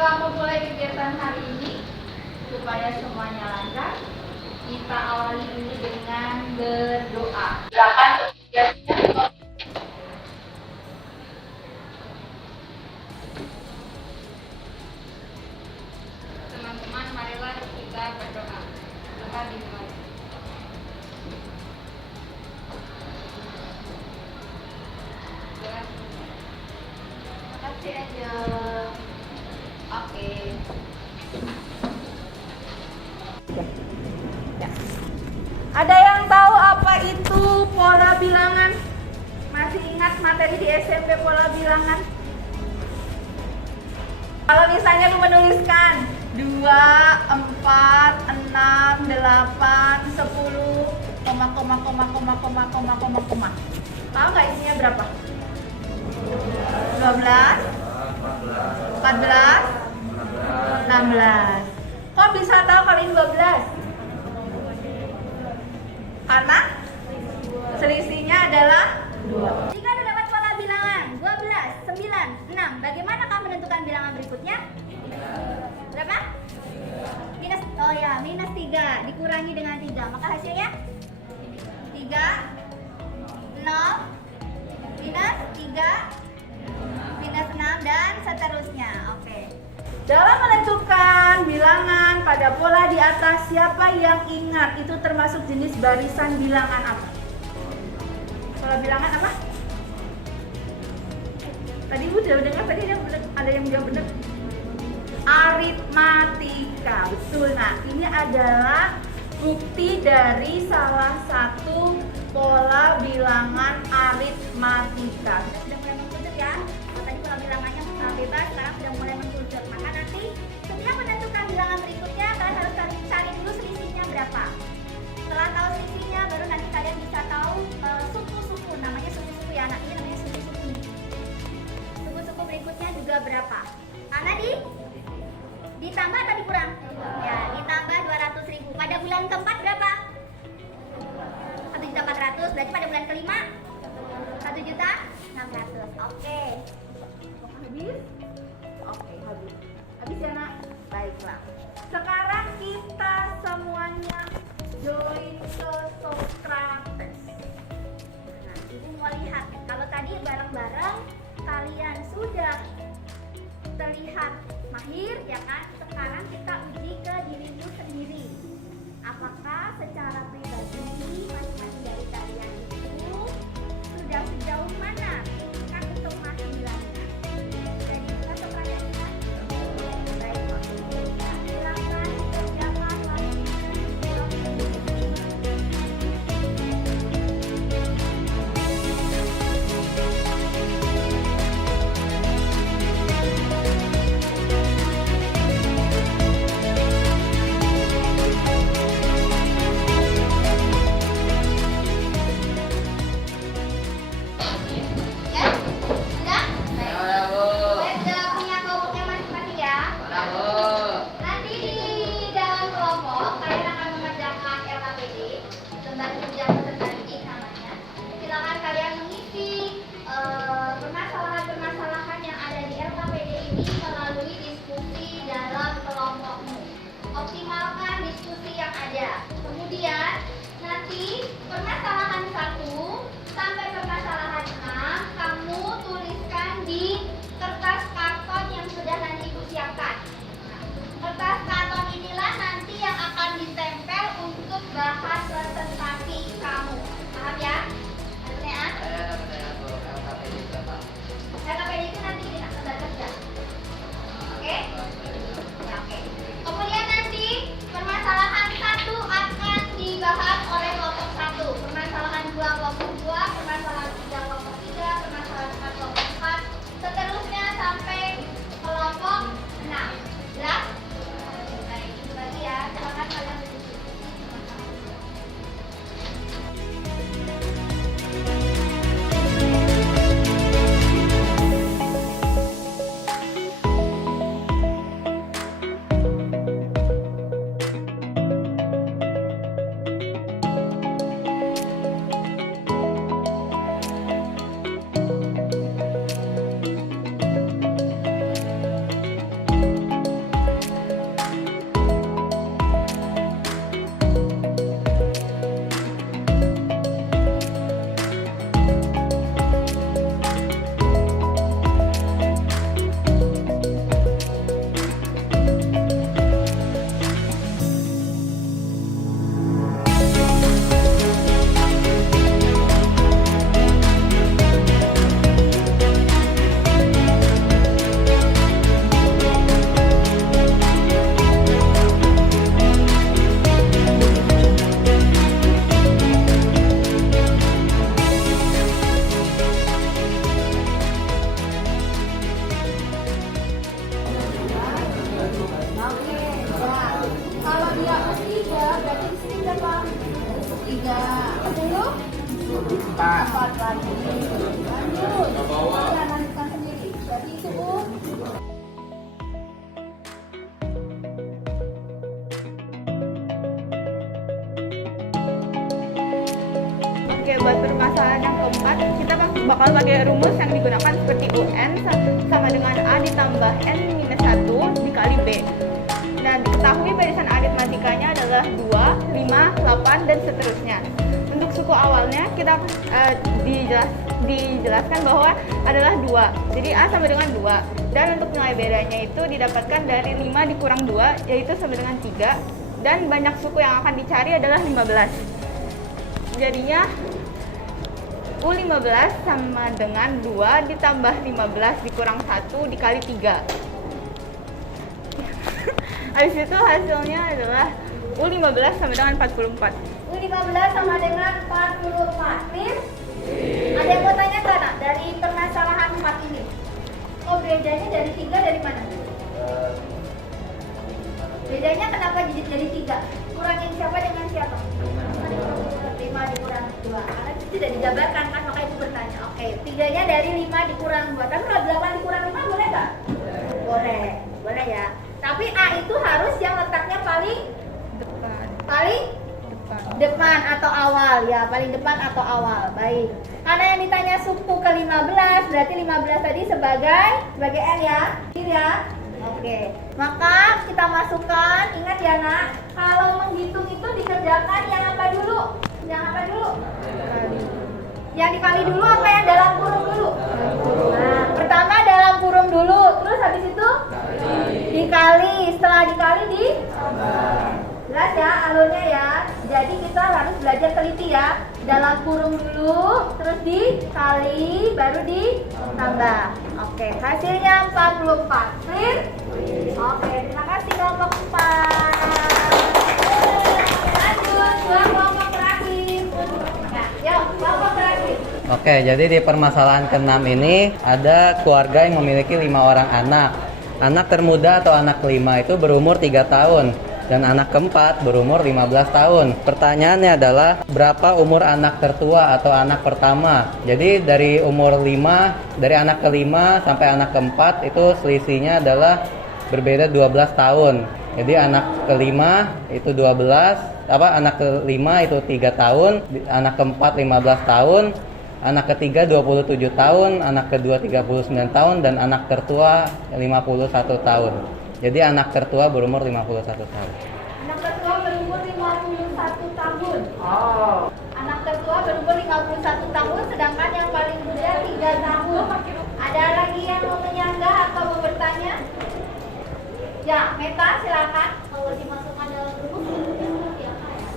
Kita memulai kegiatan hari ini supaya semuanya lancar. Kita awali dulu dengan berdoa. Silakan kegiatannya. Teman-teman, marilah kita berdoa. Silakan dimulai. Terima kasih Angel. Oke. Ada yang tahu apa itu pola bilangan? Masih ingat materi di SMP pola bilangan? Kalau misalnya lu menuliskan 2, 4, 6, 8, 10, koma. Tahu nggak isinya berapa? 12, 14, 16. Kok bisa tahu kalau ini 12? Karena selisihnya adalah 2. Jika Anda dapat pola bilangan 12, 9, 6, bagaimana kamu menentukan bilangan berikutnya? Berapa? Minus 3 dikurangi dengan 3. Maka hasilnya 3, 0, minus 3, minus 6, dan seterusnya. Oke. Dalam menentukan bilangan pada pola di atas, siapa yang ingat itu termasuk jenis barisan bilangan apa? Pola bilangan apa? Tadi Ibu udah dengar, tadi ada yang jawab benar. Aritmatika, betul. Nah, ini adalah bukti dari salah satu pola bilangan aritmatika. Sudah mulai mengkucut ya. Tadi pola bilangannya bebas, sekarang sudah mulai mengkucut. Maka nanti setiap menentukan bilangan berikutnya, kalian harus cari dulu selisihnya berapa. Setelah tahu selisihnya, baru nanti kalian bisa tahu suku-suku. Namanya suku-suku ya, anak ini namanya suku-suku. Suku-suku berikutnya juga berapa? Karena ditambah atau dikurang? Ya, ditambah 200.000. Pada bulan keempat berapa? 1.400.000. Berarti pada bulan kelima 1.600.000. Oke. Habis? Oke, habis. Habis ya nak? Baiklah. Sekarang kita semuanya join ke Socrates. Nah, Ibu mau lihat. Kalau tadi bareng-bareng kalian sudah terlihat mahir, ya kan? Sekarang kita uji ke dirimu sendiri. Apakah secara pribadi masing-masing dari kalian itu sudah sejauh mana tingkat untuk mahir bilangnya? Jadi kita Socrates. Baik, nah, silakan kerjakan lagi. Ya, buat permasalahan yang keempat, kita bakal pakai rumus yang digunakan seperti UN sama dengan A ditambah N minus 1 dikali B. Nah, diketahui barisan aritmatikanya adalah 2, 5, 8, dan seterusnya. Untuk suku awalnya kita dijelaskan bahwa adalah 2. Jadi A sama dengan 2. Dan untuk nilai bedanya itu didapatkan dari 5 dikurang 2, yaitu sama dengan 3. Dan banyak suku yang akan dicari adalah 15. Jadinya U15 sama dengan 2 ditambah 15 dikurang 1 dikali 3. Habis itu hasilnya adalah U15 sama dengan 44. U15 sama dengan 44. Clear? Ada yang mau tanya nggak, Nak? Dari permasalahan 4 ini. Oh, bedanya dari 3 dari mana? Bedanya kenapa jadi 3? Kurangin siapa dengan siapa? 5 dikurang 2. Karena itu tidak dijabarkan kan, makanya itu bertanya. Oke, 3-nya dari 5 dikurang 2. Tapi kalau 8 dikurang 5 boleh nggak? Boleh. Boleh ya. Tapi A itu harus yang letaknya paling depan atau awal ya, paling depan atau awal. Baik. Karena yang ditanya suku ke-15, berarti 15 tadi sebagai N ya. Ya. Oke. Maka kita masukkan, ingat ya, Nak, kalau menghitung itu dikerjakan yang apa dulu? Yang apa dulu? Yang dikali dulu apa yang dalam kurung dulu? Nah, pertama dalam kurung dulu, terus habis itu dikali, setelah dikali jelas ya alurnya ya. Jadi kita harus belajar teliti ya. Dalam kurung dulu, terus dikali, baru ditambah. Oke, hasilnya 44. Clear? Oke, terima kasih kelompok 4. Lanjut, kelompok terakhir. Nah, yuk, kelompok terakhir. Oke, jadi di permasalahan ke-6 ini ada keluarga yang memiliki 5 orang anak. Anak termuda atau anak kelima itu berumur 3 tahun dan anak keempat berumur 15 tahun. Pertanyaannya adalah berapa umur anak tertua atau anak pertama? Jadi dari umur 5, dari anak kelima sampai anak keempat itu selisihnya adalah berbeda 12 tahun. Jadi anak kelima itu 12, anak kelima itu 3 tahun, anak keempat 15 tahun, anak ketiga 27 tahun, anak kedua 39 tahun, dan anak tertua 51 tahun. Jadi anak tertua berumur 51 tahun. Anak tertua berumur 51 tahun. Oh. Anak tertua berumur 51 tahun, sedangkan yang paling muda 3 tahun. Ada lagi yang mau menyanggah atau mau bertanya? Ya, Meta silakan. Kalau dimasukkan dalam rumus seperti apa ya?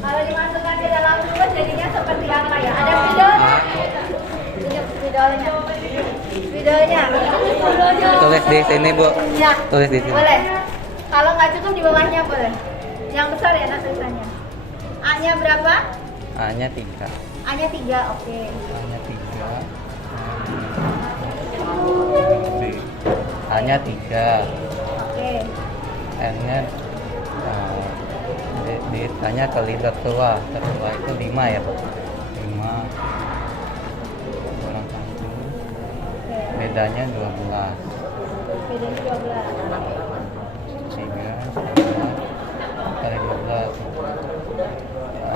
Kalau dimasukkan ke dalam rumus jadinya seperti apa ya? Ada videonya? Videonya. Tulis di sini, Bu. Ya. Tulis di sini. Boleh. Kalau nggak cukup di bawahnya boleh. Yang besar ya nak tulisannya. A-nya berapa? A-nya 3. A-nya 3, oke. A-nya 3. A-nya 3. Oke. N-nya ditanya ke leader tertua itu 5 ya, Pak. 5 kurang 1. Bedanya 12. Bedanya 12. 3 kali 12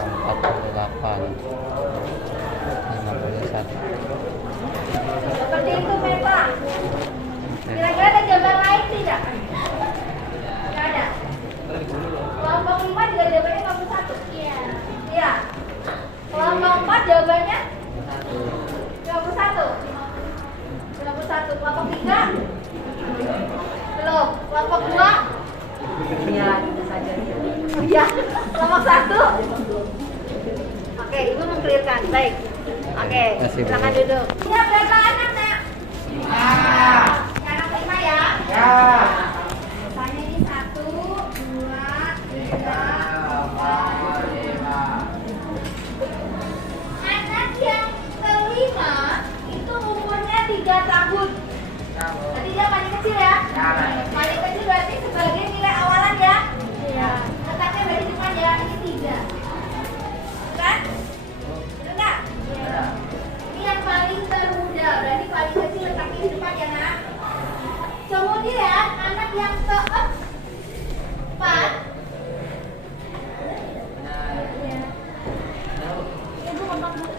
48 51. Seperti itu, Meta. Kira-kira ada jawaban lain tidak? Nggak ada. Kelompok 5 juga jawabannya 51. Iya. Iya. Kelompok 4 jawabannya 51. 51. Kelompok 3 belum. Kelompok 2 iya, itu saja. Iya. Kelompok 1 oke, Ibu mengklirkan. Baik. Oke, silakan duduk. Siap berapa anak, Nak? Anak 5 ya? Ya. Misalnya ini 1, 2, 3, 4, 5. Anak yang kelima itu umurnya 3 tahun. Berarti dia paling kecil ya? Paling kecil berarti sebagai nilai awalan ya? Iya. Letaknya berarti cuma ya ini 3. Kan? Betul nggak? Iya. Ini yang paling termuda, berarti paling kecil letaknya di depan ya, Nak? Kemudian anak yang keempat. Ibu ngomong dulu.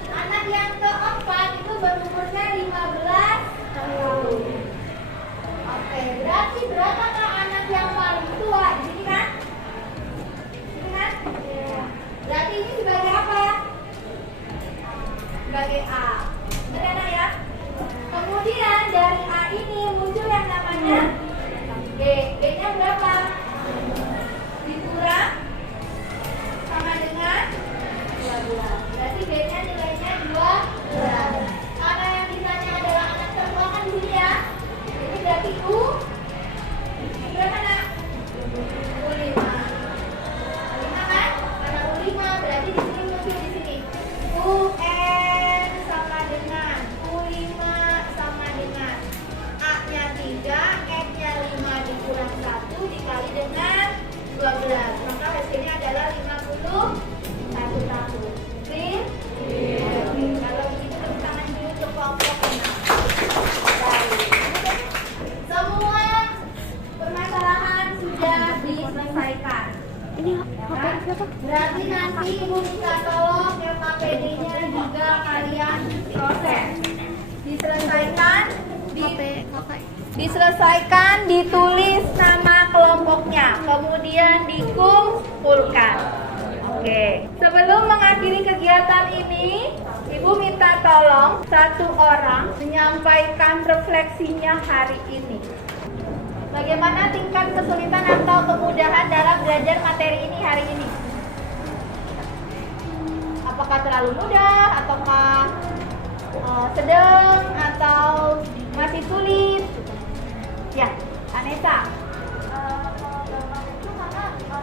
Diselesaikan, ditulis nama kelompoknya, kemudian dikumpulkan. Oke, sebelum mengakhiri kegiatan ini, Ibu minta tolong satu orang menyampaikan refleksinya hari ini. Bagaimana tingkat kesulitan atau kemudahan dalam belajar materi ini hari ini? Apakah terlalu mudah, ataukah sedang, atau masih sulit? Ya, Anessa. Kalau gampang itu karena itu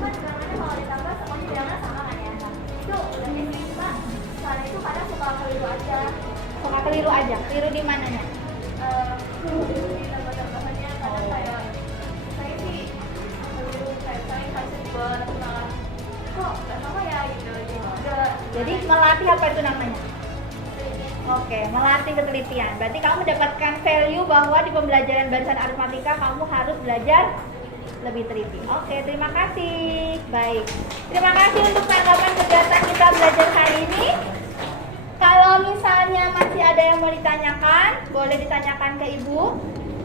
kan bilangannya kalau ditambah semuanya bilangannya sama kan ya. Itu lebih sering Pak. Soalnya itu kadang suka keliru aja. Suka keliru aja. Keliru di mananya? Di tambah-tambahannya kadang kayak saya sih keliru kayak saya kasih buat malah kok nggak sama ya gitu juga. Jadi melatih apa itu namanya? Oke, melatih ketelitian. Berarti kamu mendapatkan value bahwa di pembelajaran barisan aritmatika kamu harus belajar lebih teliti. Oke, terima kasih. Baik. Terima kasih untuk tanggapan kegiatan kita belajar hari ini. Kalau misalnya masih ada yang mau ditanyakan, boleh ditanyakan ke Ibu.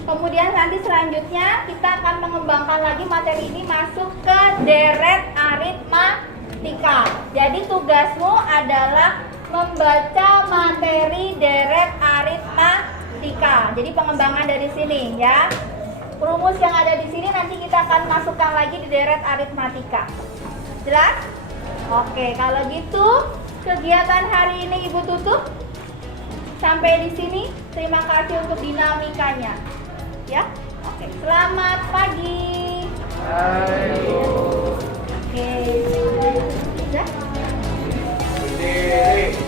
Kemudian nanti selanjutnya kita akan mengembangkan lagi materi ini masuk ke deret aritmatika. Jadi tugasmu adalah membaca materi deret aritmatika. Jadi pengembangan dari sini ya. Rumus yang ada di sini nanti kita akan masukkan lagi di deret aritmatika. Jelas? Oke, kalau gitu kegiatan hari ini Ibu tutup. Sampai di sini. Terima kasih untuk dinamikanya. Ya. Oke, selamat pagi. Oke. Sudah? Berdiri.